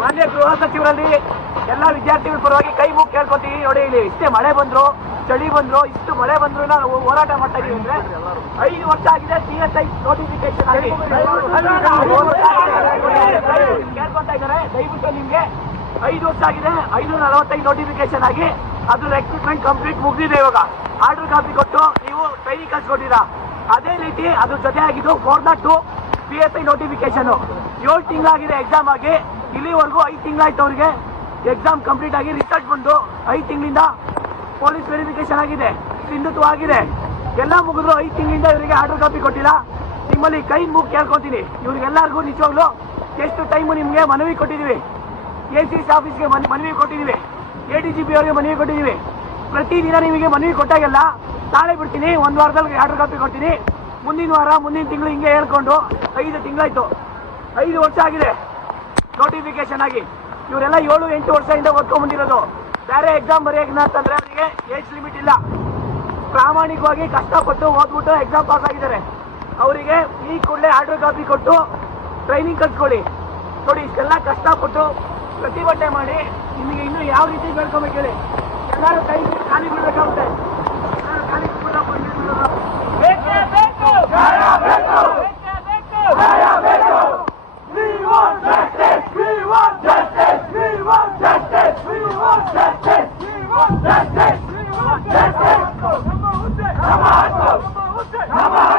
ಮಾನ್ಯ ಗೃಹ ಸಚಿವರಲ್ಲಿ ಎಲ್ಲ ವಿದ್ಯಾರ್ಥಿಗಳ ಪರವಾಗಿ ಕೈ ಮುಗಿ ಕೇಳ್ಕೊತೀವಿ. ನೋಡಿ, ಇಲ್ಲಿ ಇಷ್ಟೇ ಮಳೆ ಬಂದ್ರು, ಚಳಿ ಬಂದ್ರು, ಇಷ್ಟು ಮಳೆ ಬಂದ್ರು ನಾವು ಹೋರಾಟ ಮಾಡ್ತಾ ಇದೀವಿ ಅಂದ್ರೆ ಐದು ವರ್ಷ ಆಗಿದೆ ಸಿ ಎಸ್ ಐ ನೋಟಿಫಿಕೇಶನ್ ಕೇಳ್ಕೊತಾ ಇದ್ದಾರೆ. ದಯವಿಟ್ಟು ನಿಮ್ಗೆ ಐದು ವರ್ಷ ಆಗಿದೆ, ಐದು ನಲವತ್ತೈದು ನೋಟಿಫಿಕೇಶನ್ ಆಗಿ ಅದ್ರ ರೆಕ್ರೂಟ್ಮೆಂಟ್ ಕಂಪ್ಲೀಟ್ ಮುಗಿದಿದೆ ಇವಾಗ. ಆರ್ಡರ್ ಕಾಪಿ ಕೊಟ್ಟು ನೀವು ಟ್ರೈನಿಂಗ್ ಕಳ್ಸ್ಕೊಟ್ಟಿರಾ. ಅದೇ ರೀತಿ ಅದ್ರ ಜೊತೆ ಆಗಿದ್ದು four nought two P S I notification ಏಳು ತಿಂಗಳಾಗಿದೆ ಎಕ್ಸಾಮ್ ಆಗಿ. ಇಲ್ಲಿವರೆಗೂ ಐದು ತಿಂಗಳಾಯ್ತು ಅವ್ರಿಗೆ. ಎಕ್ಸಾಮ್ ಕಂಪ್ಲೀಟ್ ಆಗಿ ರಿಸಲ್ಟ್ ಬಂದು ಐದು ತಿಂಗಳಿಂದ ಪೊಲೀಸ್ ವೆರಿಫಿಕೇಶನ್ ಆಗಿದೆ. ಸಿಂಧುತ್ವ ಆಗಿದೆ. ಎಲ್ಲ ಮುಗಿದ್ರು ಐದು ತಿಂಗಳಿಂದ ಇವರಿಗೆ ಆರ್ಡರ್ ಕಾಪಿ ಕೊಟ್ಟಿಲ್ಲ. ನಿಮ್ಮಲ್ಲಿ ಕೈ ಮುಗಿ ಕೇಳ್ಕೊತೀನಿ. ಇವ್ರಿಗೆಲ್ಲರಿಗೂ ನಿಜವಾಗ್ಲು ಎಷ್ಟು ಟೈಮು ನಿಮಗೆ ಮನವಿ ಕೊಟ್ಟಿದ್ದೀವಿ ಎ ಸಿ ಸಿ ಆಫೀಸ್ಗೆ ಮನ್- ಮನವಿ ಕೊಟ್ಟಿದ್ದೀವಿ ಎ ಡಿ ಜಿ ಪಿ ಅವರಿಗೆ ಮನವಿ ಕೊಟ್ಟಿದ್ದೀವಿ ಪ್ರತಿದಿನ ನಿಮಗೆ ಮನವಿ ಕೊಟ್ಟಾಗೆಲ್ಲ ನಾಳೆ ಬಿಡ್ತೀನಿ. ಒಂದು ವಾರದಲ್ಲಿ ಆರ್ಡರ್ ಕಾಪಿ ಕೊಡ್ತೀನಿ. ಮುಂದಿನ ವಾರ, ಮುಂದಿನ ತಿಂಗಳು ಹಿಂಗೆ ಹೇಳ್ಕೊಂಡು ಐದು ತಿಂಗಳಾಯ್ತು. ಐದು ವರ್ಷ ಆಗಿದೆ. ನೋಟಿಫಿಕೇಶನ್ ಆಗಿ. ಇವರೆಲ್ಲ ಏಳು, ಎಂಟು ವರ್ಷದಿಂದ ಓದ್ಕೊಂಡ್ ಬಂದಿರೋದು ಬೇರೆ ಎಕ್ಸಾಮ್ ಬರೆಯೋಕೆ ಅಂತಂದ್ರೆ ಅವರಿಗೆ ಏಜ್ ಲಿಮಿಟ್ ಇಲ್ಲ. ಪ್ರಾಮಾಣಿಕವಾಗಿ ಕಷ್ಟಪಟ್ಟು ಓದ್ಬಿಟ್ಟು ಎಕ್ಸಾಮ್ ಪಾಸ್ ಆಗಿದ್ದಾರೆ. ಅವರಿಗೆ ಈ ಕೂಡಲೇ ಆರ್ಡರ್ ಕಾಪಿ ಕೊಟ್ಟು ಟ್ರೈನಿಂಗ್ ಕಲ್ತ್ಕೊಳ್ಳಿ ನೋಡಿ, ಇಷ್ಟೆಲ್ಲ ಕಷ್ಟಪಟ್ಟು ಪ್ರತಿಭಟನೆ ಮಾಡಿ ನಿಮಗೆ ಇನ್ನೂ ಯಾವ ರೀತಿ ಬೇಡ್ಕೊಬೇಕು ಹೇಳಿ. ಎಲ್ಲರೂ ಕೈ ಖಾಲಿ ಬಿಡ್ಬೇಕಾಗುತ್ತೆ নামা হাত নামা হাত